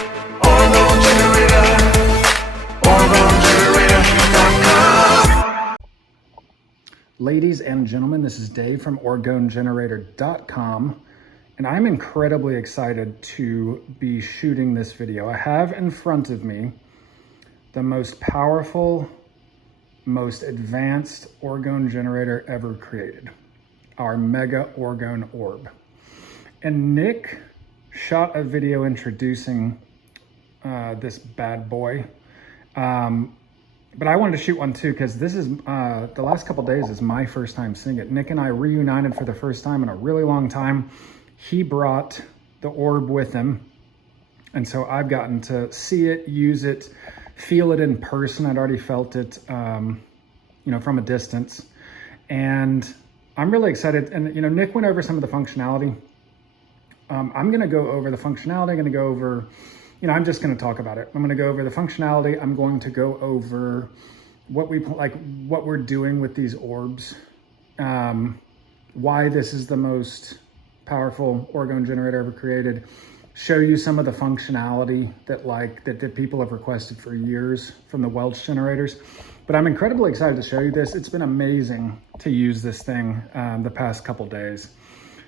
Orgone Generator, OrgoneGenerator.com. Ladies and gentlemen, this is Dave from OrgoneGenerator.com, and I'm incredibly excited to be shooting this video. I have in front of me the most powerful, most advanced Orgone generator ever created, our Mega Orgone Orb. And Nick shot a video introducing this bad boy. But I wanted to shoot one too, because this is, the last couple days is my first time seeing it. Nick and I reunited for the first time in a really long time. He brought the orb with him. And so I've gotten to see it, use it, feel it in person. I'd already felt it, from a distance. And I'm really excited. And, Nick went over some of the functionality. I'm going to go over the functionality. I'm going to go over, I'm just going to talk about it. I'm going to go over the functionality. I'm going to go over what we're doing with these orbs, why this is the most powerful Orgone generator ever created, show you some of the functionality that people have requested for years from the Welch generators. But I'm incredibly excited to show you this. It's been amazing to use this thing the past couple days.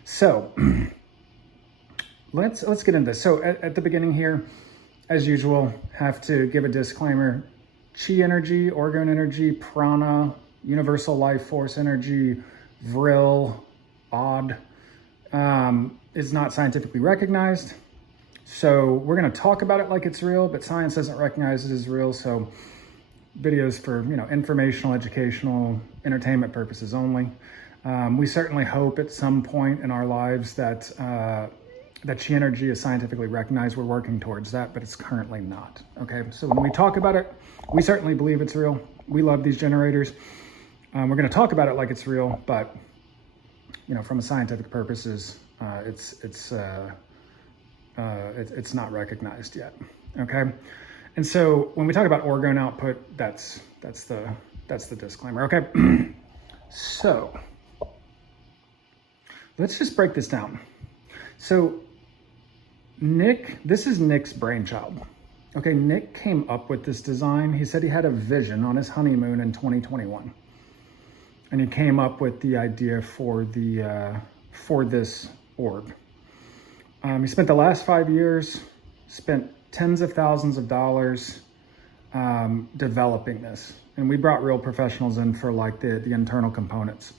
So let's get into this. So at the beginning here, as usual, have to give a disclaimer. Chi energy, Orgone energy, prana, universal life force energy, vril, odd, is not scientifically recognized. So we're going to talk about it like it's real, but science doesn't recognize it as real. So videos for, informational, educational, entertainment purposes only. We certainly hope at some point in our lives that Chi energy is scientifically recognized. We're working towards that, but it's currently not. Okay, so when we talk about it, we certainly believe it's real. We love these generators. We're going to talk about it like it's real, but from a scientific purposes, it's not recognized yet. Okay, and so when we talk about Orgone output, that's the disclaimer. Okay, so let's just break this down. So this is Nick's brainchild. Okay, Nick came up with this design. He said he had a vision on his honeymoon in 2021. And he came up with the idea for this orb. He spent the last 5 years, spent tens of thousands of dollars developing this. And we brought real professionals in for the internal components,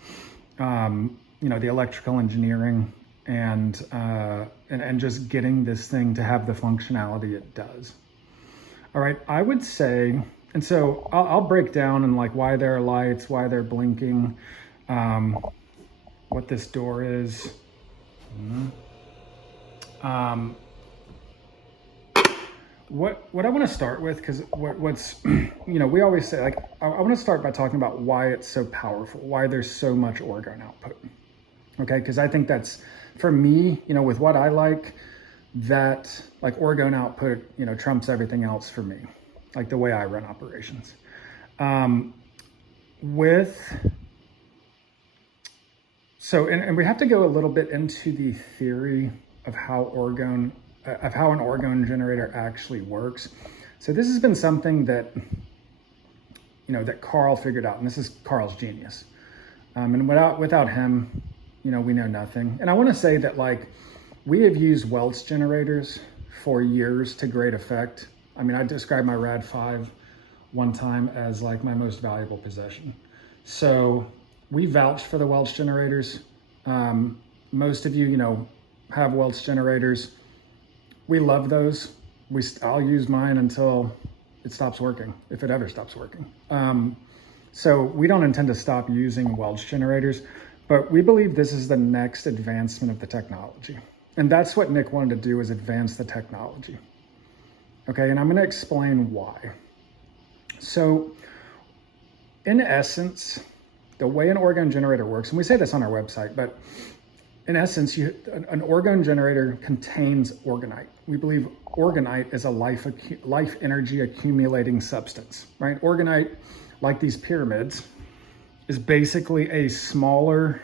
the electrical engineering, and just getting this thing to have the functionality it does. All right, I would say, and so I'll break down and why there are lights, why they're blinking, what this door is. What I want to start with, because what's we always say, I want to start by talking about why it's so powerful, why there's so much Orgone output. Okay, because I think that's, for me, with what I like, that Orgone output, trumps everything else for me, the way I run operations. And we have to go a little bit into the theory of how an Orgone generator actually works. So this has been something that, that Carl figured out, and this is Carl's genius. And without him, we know nothing. And I want to say that we have used Welch generators for years to great effect. I mean, I described my Rad 5 one time as my most valuable possession. So we vouched for the Welch generators. Most of you, have Welch generators. We love those. I'll use mine until it stops working, if it ever stops working. So we don't intend to stop using Welch generators, but we believe this is the next advancement of the technology. And that's what Nick wanted to do, is advance the technology. Okay, and I'm going to explain why. So in essence, the way an Orgone generator works, and we say this on our website, but in essence, an Orgone generator contains orgonite. We believe orgonite is a life energy accumulating substance, right? Orgonite, like these pyramids, is basically a smaller,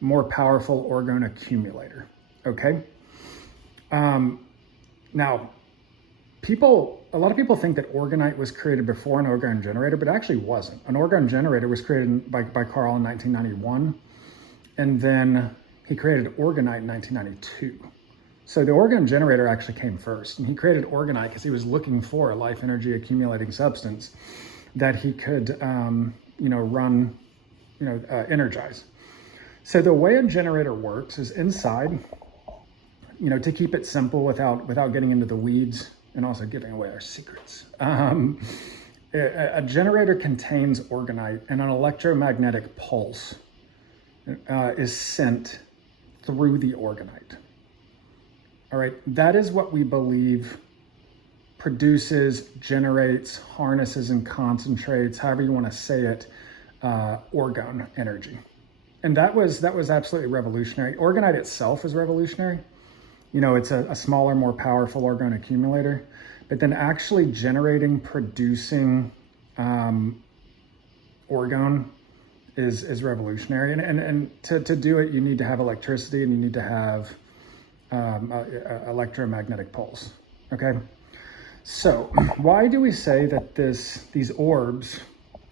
more powerful Orgone accumulator, okay? Now, a lot of people think that Orgonite was created before an Orgone Generator, but it actually wasn't. An Orgone Generator was created by Carl in 1991, and then he created Orgonite in 1992. So the Orgone Generator actually came first, and he created Orgonite because he was looking for a life energy accumulating substance that he could, run, energize. So the way a generator works is inside, to keep it simple without getting into the weeds and also giving away our secrets. A generator contains Orgonite, and an electromagnetic pulse is sent through the Orgonite. All right, that is what we believe produces, generates, harnesses, and concentrates, however you want to say it, Orgone energy. And that was absolutely revolutionary. Orgonite itself is revolutionary. It's a smaller, more powerful Orgone accumulator, but then actually generating, producing Orgone is revolutionary. And to do it, you need to have electricity, and you need to have electromagnetic pulse. Okay, so why do we say that these orbs,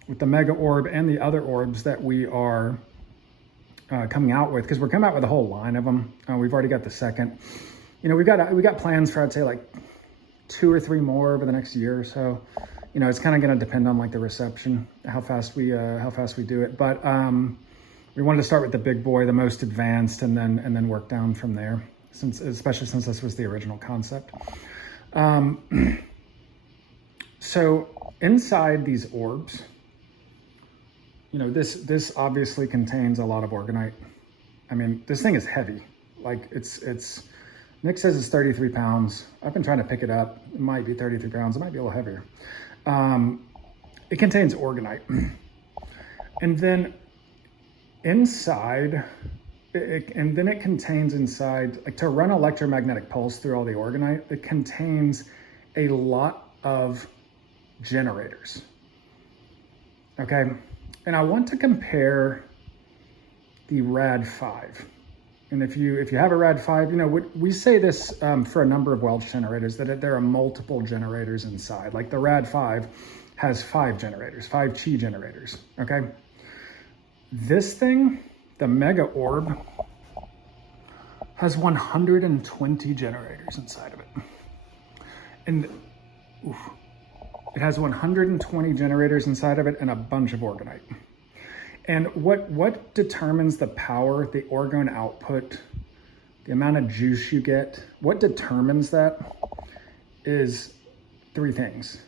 with the Mega Orb and the other orbs that we are coming out with, because we're coming out with a whole line of them. We've already got the second. We got plans for, I'd say, like 2 or 3 more over the next year or so. It's kind of going to depend on like the reception, how fast we do it. But we wanted to start with the big boy, the most advanced, and then work down from there. Especially since this was the original concept. So inside these orbs, this obviously contains a lot of Orgonite. I mean, this thing is heavy. Like it's Nick says it's 33 pounds. I've been trying to pick it up. It might be 33 pounds. It might be a little heavier. It contains Orgonite. And then inside, it contains inside, like to run electromagnetic pulse through all the Orgonite, it contains a lot of generators. Okay. And I want to compare the Rad-5. And if you have a Rad-5, we say this for a number of Welch generators, that there are multiple generators inside. Like the Rad-5 has 5 generators, 5 Chi generators, okay? This thing, the Mega Orb, has 120 generators inside of it. And it has 120 generators inside of it and a bunch of Orgonite. And what determines the power, the Orgone output, the amount of juice you get, what determines that is 3 things.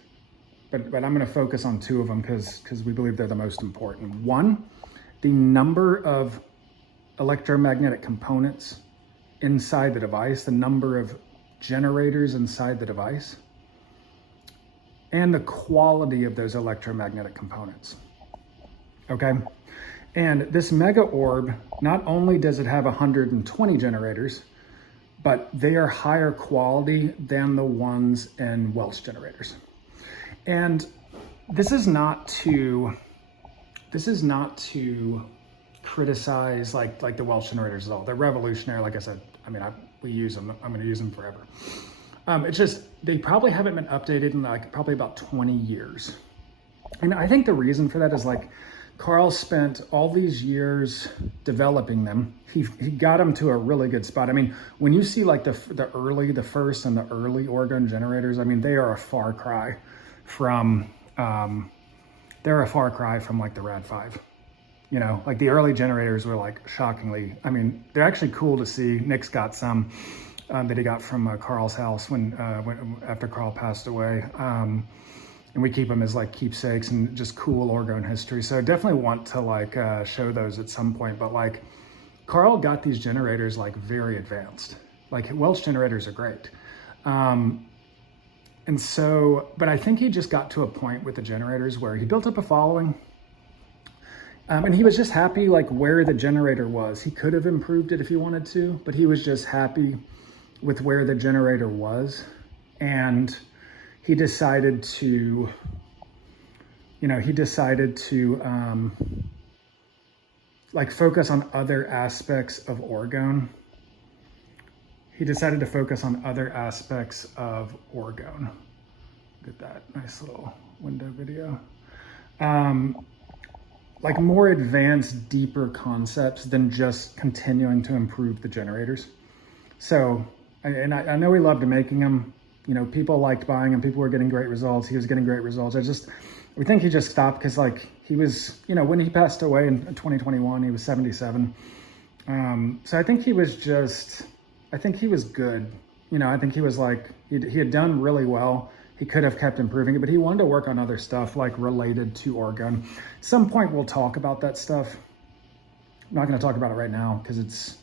But I'm going to focus on 2 of them because we believe they're the most important. 1, the number of electromagnetic components inside the device, the number of generators inside the device, and the quality of those electromagnetic components. Okay? And this Mega Orb, not only does it have 120 generators, but they are higher quality than the ones in Welch generators. And this is not to criticize like the Welch generators at all. They're revolutionary. Like I said, we use them. I'm going to use them forever. It's just, they probably haven't been updated in like probably about 20 years. And I think the reason for that is like, Carl spent all these years developing them. He got them to a really good spot. I mean, when you see like the first and the early Orgone generators, I mean, they are a far cry from like the Rad-5. Like the early generators were like shockingly, I mean, they're actually cool to see. Nick's got some that he got from Carl's house when after Carl passed away. And we keep them as like keepsakes and just cool Orgone history. So I definitely want to like show those at some point. But like Carl got these generators like very advanced. Like Welch generators are great. And so, but I think he just got to a point with the generators where he built up a following. And he was just happy like where the generator was. He could have improved it if he wanted to, but he was just happy with where the generator was. And he decided to, like focus on other aspects of Orgone. He decided to focus on other aspects of Orgone. Look at that, nice little window video. Like more advanced, deeper concepts than just continuing to improve the generators. So, I know we loved making them. You know, people liked buying them. People were getting great results. He was getting great results. We think he just stopped because like he was, you know, when he passed away in 2021, he was 77. So I think he was good. You know, I think he was like, he had done really well. He could have kept improving it, but he wanted to work on other stuff like related to Orgone. At some point we'll talk about that stuff. I'm not going to talk about it right now because it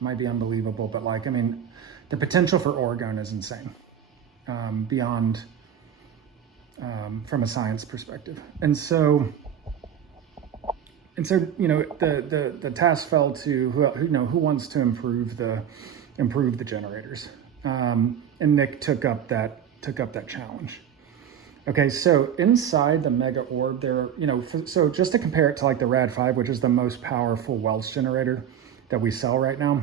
might be unbelievable, but like, I mean, the potential for Orgone is insane, beyond, from a science perspective. And so, you know, the task fell to who wants to improve the generators. And Nick took up that challenge. Okay, so inside the Mega Orb, there, you know, so just to compare it to like the Rad 5, which is the most powerful Wells generator that we sell right now,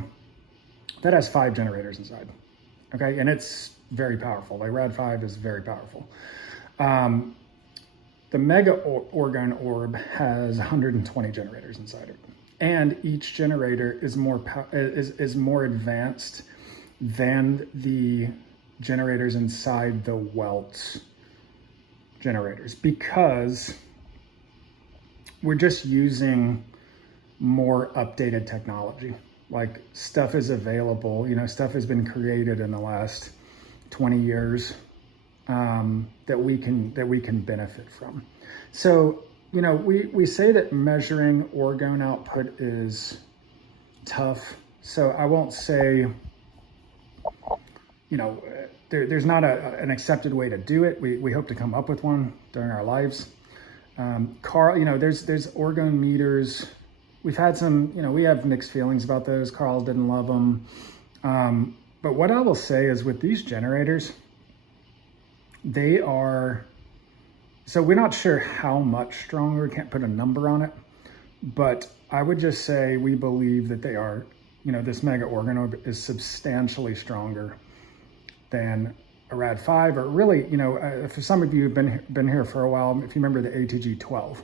that has 5 generators inside. Okay, and it's very powerful. Like Rad 5 is very powerful. The Mega Orgone Orb has 120 generators inside of it, and each generator is more advanced than the generators inside the Welts generators, because we're just using more updated technology. Like stuff is available, you know, stuff has been created in the last 20 years that we can benefit from. So, you know, we say that measuring Orgone output is tough. So I won't say, you know, there's not an accepted way to do it. We hope to come up with one during our lives. Carl, you know, there's Orgone meters. We've had some, you know, we have mixed feelings about those. Carl didn't love them. But what I will say is with these generators, they are, so we're not sure how much stronger, we can't put a number on it, but I would just say we believe that they are, you know, this Mega Orgone Orb is substantially stronger than a Rad 5, or really, you know, for some of you who've been here for a while, if you remember the ATG 12,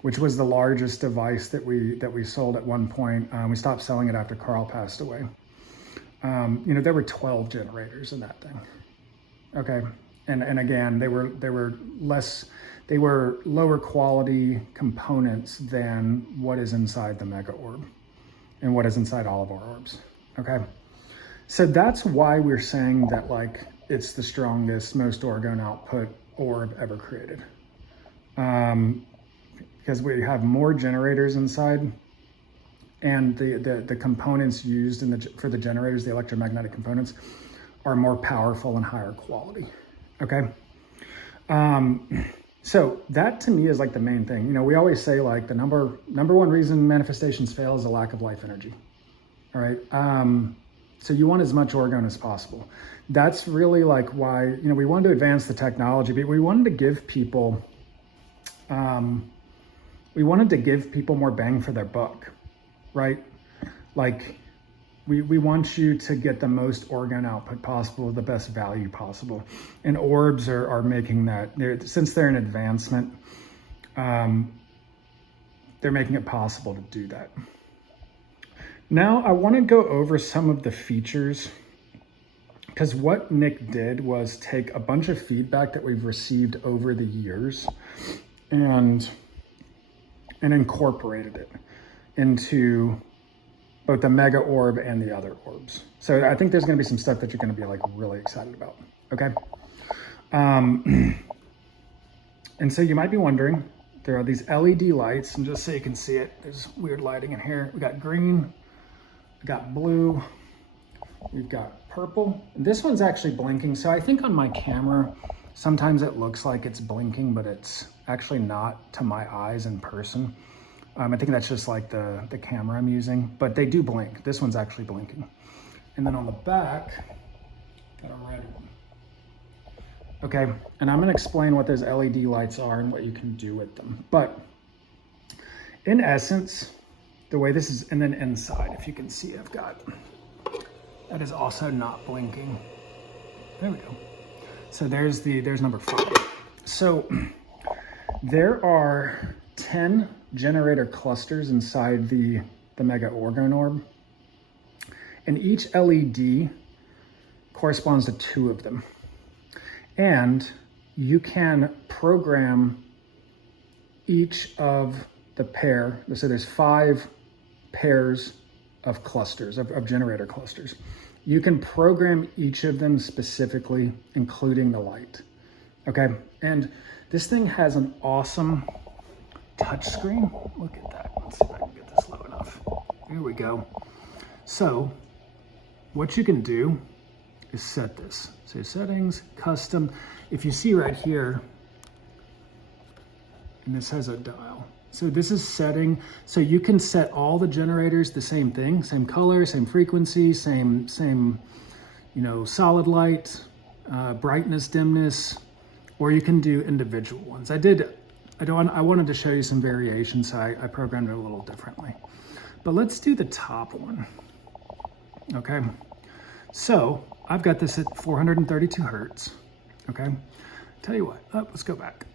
which was the largest device that we sold at one point. We stopped selling it after Carl passed away. You know, there were 12 generators in that thing. Okay, and again, they were lower quality components than what is inside the Mega Orb and what is inside all of our orbs. Okay, so that's why we're saying that like it's the strongest, most Orgone output orb ever created. Because we have more generators inside, and the components used for the generators, the electromagnetic components, are more powerful and higher quality. Okay, so that to me is like the main thing. You know, we always say like the number one reason manifestations fail is a lack of life energy. All right, so you want as much Orgone as possible. That's really like why, you know, we wanted to advance the technology, but we wanted to give people more bang for their buck, right? Like we want you to get the most Orgone output possible, the best value possible. And orbs are making that, since they're an advancement, they're making it possible to do that. Now I want to go over some of the features, because what Nick did was take a bunch of feedback that we've received over the years and incorporated it into both the Mega Orb and the other orbs. So I think there's going to be some stuff that you're going to be like really excited about. Okay. And so you might be wondering, there are these LED lights, and just so you can see it, there's weird lighting in here. We got green, we got blue, we've got purple. This one's actually blinking. So I think on my camera, sometimes it looks like it's blinking, but it's actually not to my eyes in person. I think that's just like the camera I'm using, but they do blink. This one's actually blinking. And then on the back, got a red one. Okay, and I'm gonna explain what those LED lights are and what you can do with them. But in essence, the way this is, and then inside, if you can see, I've got, that is also not blinking. There we go. So there's number 5. So there are 10 generator clusters inside the Mega Orgone Orb, and each LED corresponds to 2 of them. And you can program each of the pair. So there's 5 pairs of clusters, of generator clusters. You can program each of them specifically, including the light. Okay, and this thing has an awesome touch screen. Look at that. Let's see if I can get this low enough. There we go. So what you can do is set this. So settings, custom. If you see right here, and this has a dial. So this is setting. So you can set all the generators the same thing, same color, same frequency, same solid light, brightness, dimness, or you can do individual ones. I wanted to show you some variations, so I programmed it a little differently. But let's do the top one. Okay. So I've got this at 432 hertz. Okay. Tell you what, let's go back.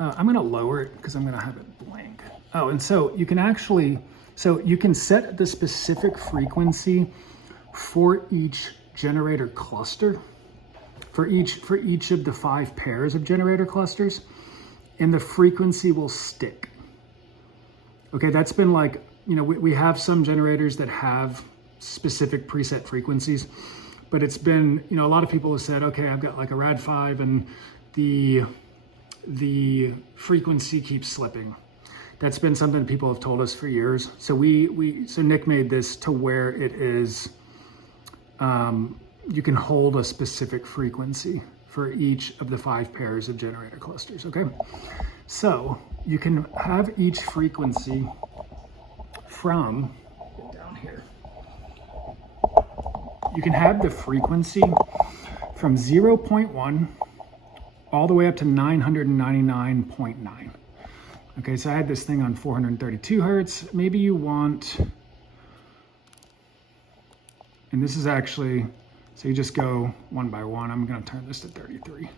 I'm going to lower it because I'm going to have it blank. Oh, and so you can you can set the specific frequency for each generator cluster, for each of the 5 pairs of generator clusters, and the frequency will stick. Okay, that's been like, we have some generators that have specific preset frequencies, but it's been, a lot of people have said, okay, I've got like a rad 5 and the frequency keeps slipping. That's been something people have told us for years. So so Nick made this to where it is, you can hold a specific frequency for each of the 5 pairs of generator clusters, okay? So you can have each frequency from, get down here. You can have the frequency from 0.1 all the way up to 999.9. Okay, so I had this thing on 432 hertz. Maybe you want, and this is actually, so you just go one by one. I'm gonna turn this to 33.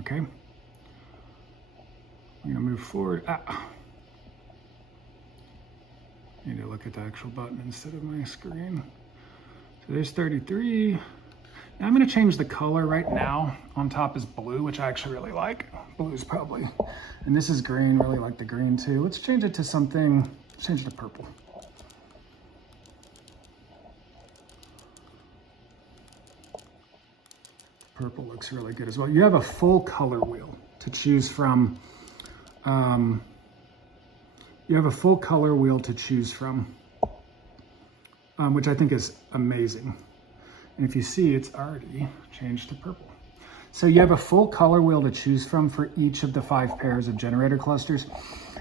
Okay. I'm gonna move forward. Need to look at the actual button instead of my screen. So there's 33. Now I'm going to change the color. Right now on top is blue, which I actually really like. Blue is probably, and this is green, really like the green too. Let's change it to something, let's change it to purple. Purple looks really good as well. You have a full color wheel to choose from. Which I think is amazing. And if you see, it's already changed to purple. So you have a full color wheel to choose from for each of the 5 pairs of generator clusters.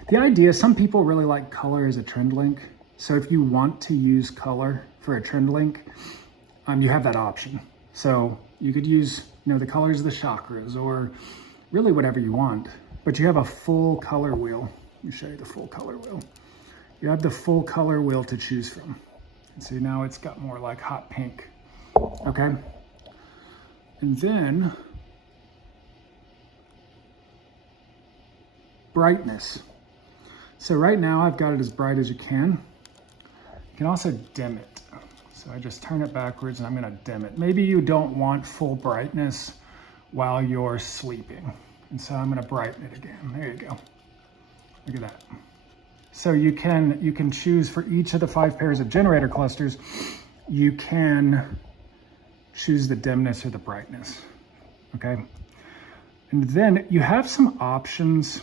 The idea, some people really like color as a trend link. So if you want to use color for a trend link, you have that option. So you could use, the colors of the chakras or really whatever you want, but you have a full color wheel. Let me show you the full color wheel. You have the full color wheel to choose from. And see, now it's got more like hot pink. Okay. And then brightness. So right now I've got it as bright as you can. You can also dim it. So I just turn it backwards and I'm going to dim it. Maybe you don't want full brightness while you're sleeping. And so I'm going to brighten it again. There you go. Look at that. So you can choose for each of the 5 pairs of generator clusters, you can choose the dimness or the brightness, okay? And then you have some options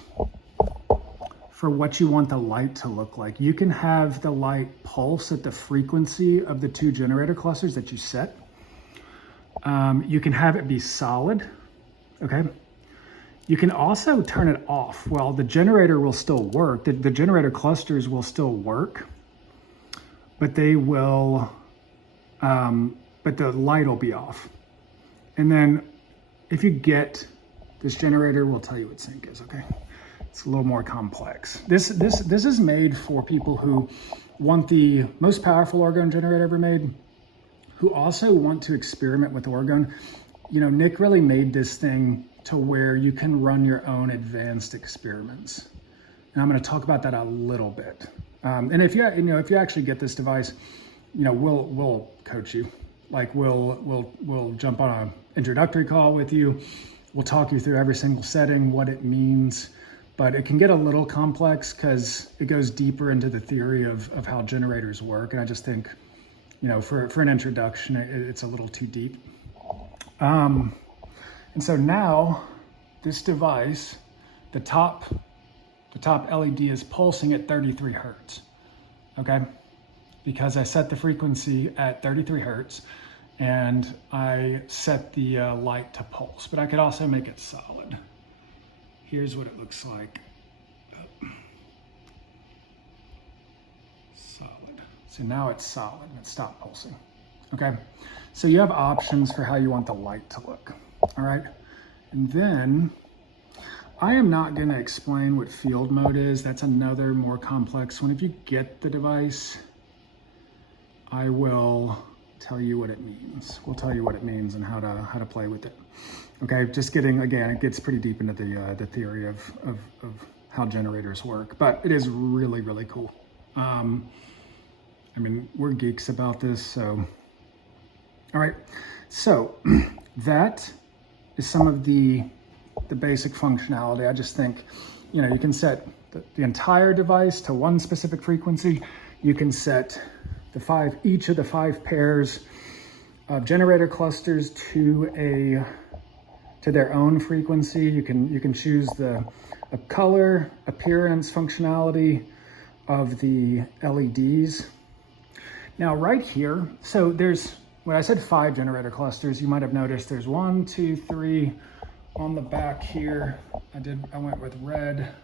for what you want the light to look like. You can have the light pulse at the frequency of the 2 generator clusters that you set. You can have it be solid, okay? You can also turn it off. Well, the generator will still work. The generator clusters will still work, but they will, but the light will be off. And then if you get this generator, will tell you what sync is, okay? It's a little more complex. This is made for people who want the most powerful Orgone generator ever made, who also want to experiment with Orgone, Nick really made this thing to where you can run your own advanced experiments. And I'm going to talk about that a little bit. And if you actually get this device, we'll coach you. Like we'll jump on an introductory call with you. We'll talk you through every single setting, what it means, but it can get a little complex because it goes deeper into the theory of how generators work. And I just think, for an introduction, it's a little too deep. And so now this device, the top LED is pulsing at 33 Hertz, okay? Because I set the frequency at 33 Hertz and I set the light to pulse, but I could also make it solid. Here's what it looks like. Solid. So now it's solid and it stopped pulsing, okay? So you have options for how you want the light to look, all right? And then I am not gonna explain what field mode is. That's another more complex one. If you get the device, I will tell you what it means. We'll tell you what it means and how to play with it. Okay, just getting, again, it gets pretty deep into the theory of how generators work, but it is really, really cool. We're geeks about this, so. All right, so that is some of the basic functionality. I just think, you can set the entire device to one specific frequency. You can set each of the 5 pairs of generator clusters to their own frequency. You can choose the color, appearance, functionality of the LEDs. Now right here, so there's, when I said 5 generator clusters, you might have noticed there's 1, 2, 3 on the back here. I went with red.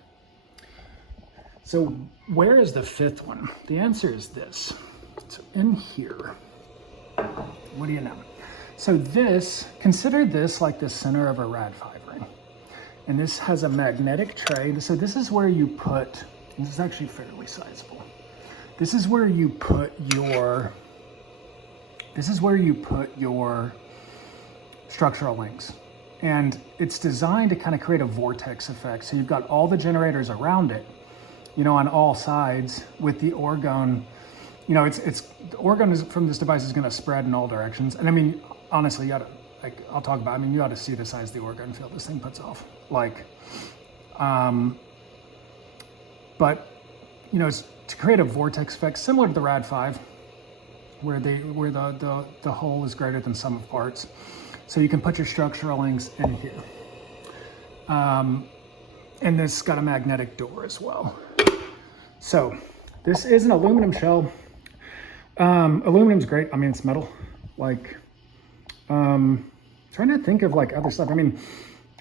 So where is the 5th one? The answer is this. So in here, what do you know? So consider this like the center of a Rad5 ring. And this has a magnetic tray. So this is where you put, this is actually fairly sizable. This is where you put your structural links. And it's designed to kind of create a vortex effect. So you've got all the generators around it, on all sides with the Orgone. The Orgone from this device is going to spread in all directions. And honestly, you ought to see the size of the Orgone field this thing puts off. It's to create a vortex effect similar to the Rad5, where the whole is greater than sum of parts. So you can put your structural links in here. And this got a magnetic door as well. So this is an aluminum shell. Aluminum's great. It's metal. Trying to think of other stuff.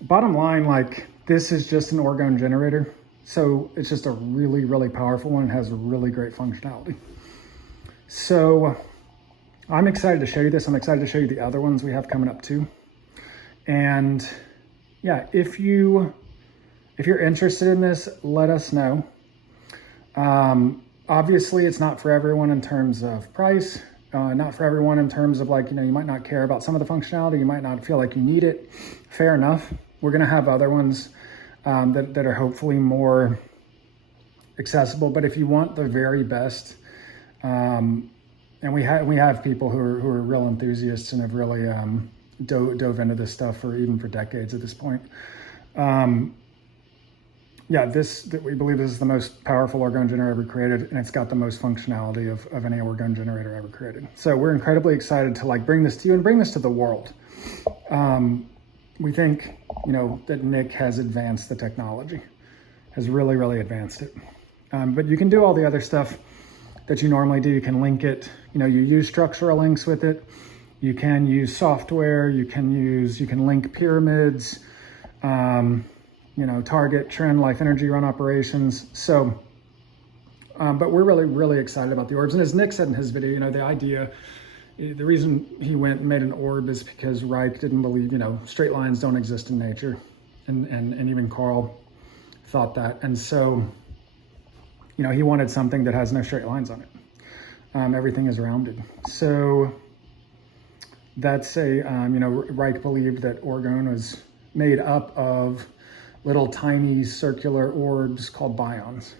Bottom line, this is just an Orgone generator. So it's just a really, really powerful one. It has really great functionality. So I'm excited to show you this. I'm excited to show you the other ones we have coming up too. And yeah, if you're interested in this, let us know. Obviously it's not for everyone in terms of price, not for everyone in terms of you might not care about some of the functionality. You might not feel like you need it. Fair enough. We're going to have other ones that are hopefully more accessible. But if you want the very best, and we have people who are real enthusiasts and have really dove into this stuff for decades at this point. We believe this is the most powerful Orgone generator ever created, and it's got the most functionality of any Orgone generator ever created. So we're incredibly excited to bring this to you and bring this to the world. We think, that Nick has advanced the technology, has really, really advanced it. But you can do all the other stuff that you normally do. You can link it, you use structural links with it. You can use software, you can link pyramids, target, trend, life, energy, run operations. So, but we're really, really excited about the orbs. And as Nick said in his video, the reason he went and made an orb is because Reich didn't believe, straight lines don't exist in nature. And even Carl thought that. And so, he wanted something that has no straight lines on it. Everything is rounded. So That's a, Reich believed that Orgone was made up of little tiny circular orbs called bions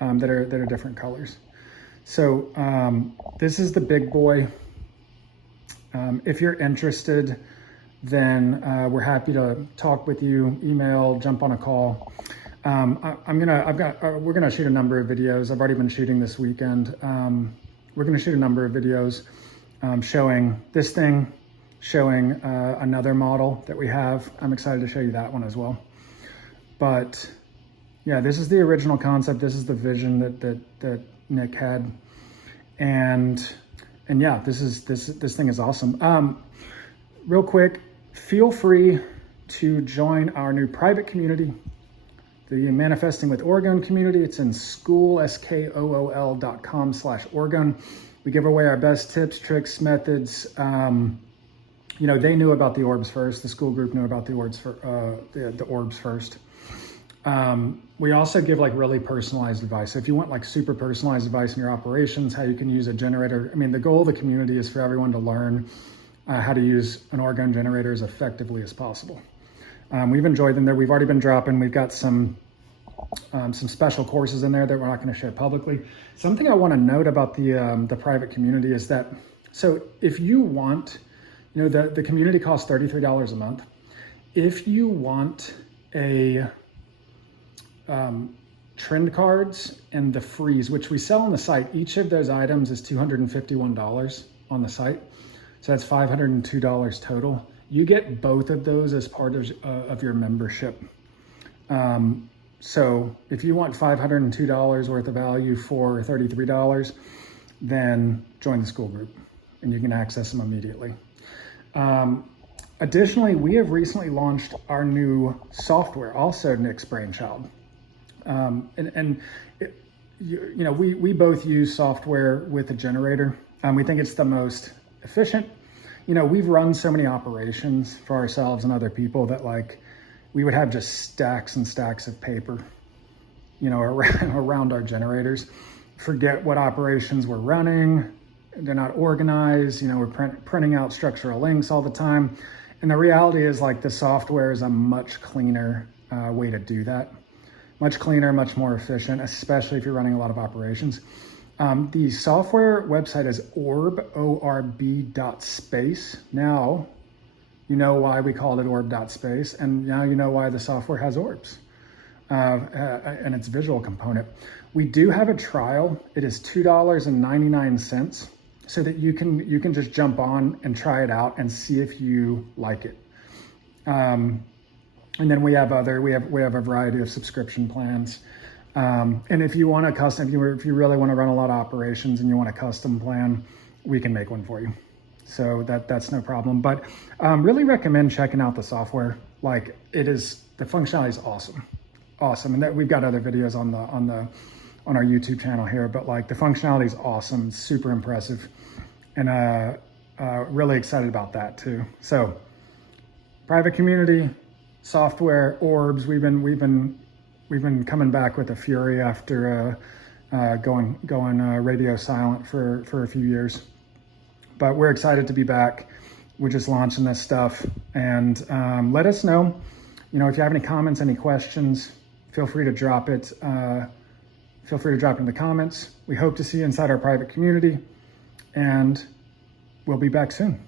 that are different colors. So this is the big boy. If you're interested, then we're happy to talk with you, email, jump on a call. We're gonna shoot a number of videos. I've already been shooting this weekend. We're gonna shoot a number of videos showing this thing, showing another model that we have. I'm excited to show you that one as well. But yeah, this is the original concept. This is the vision that Nick had, and yeah, this thing is awesome. Real quick, feel free to join our new private community, the Manifesting with Orgone community. It's in school.com/Orgone. We give away our best tips, tricks, methods. They knew about the orbs first. The school group knew about the orbs the orbs first. We also give like really personalized advice. So if you want like super personalized advice in your operations, how you can use a generator. I mean, the goal of the community is for everyone to learn how to use an Orgone generator as effectively as possible. We've enjoyed them there. We've already been dropping. We've got some special courses in there that we're not going to share publicly. Something I want to note about the private community is that, so if you want, the community costs $33 a month. If you want a trend cards and the freeze, which we sell on the site, each of those items is $251 on the site. So that's $502 total. You get both of those as part of your membership. So if you want $502 worth of value for $33, then join the school group and you can access them immediately. Additionally, we have recently launched our new software, also Nick's brainchild. We both use software with a generator. We think it's the most efficient. We've run so many operations for ourselves and other people that we would have just stacks and stacks of paper, around our generators. Forget what operations we're running. They're not organized. We're printing out structural links all the time. And the reality is the software is a much cleaner way to do that. Much cleaner, much more efficient, especially if you're running a lot of operations. The software website is orb.space. Now, you know why we called it orb.space, and now you know why the software has orbs and its visual component. We do have a trial. It is $2.99, so that you can just jump on and try it out and see if you like it. And then we have a variety of subscription plans. And if you want a custom, if you really want to run a lot of operations and you want a custom plan, we can make one for you. So that's no problem. But really recommend checking out the software. The functionality is awesome. And we've got other videos on our YouTube channel here. But the functionality is awesome, it's super impressive, and really excited about that too. So private community. Software, orbs. We've been coming back with a fury after going radio silent for a few years, but we're excited to be back. We're just launching this stuff, and let us know. If you have any comments, any questions, feel free to drop it. Feel free to drop it in the comments. We hope to see you inside our private community, and we'll be back soon.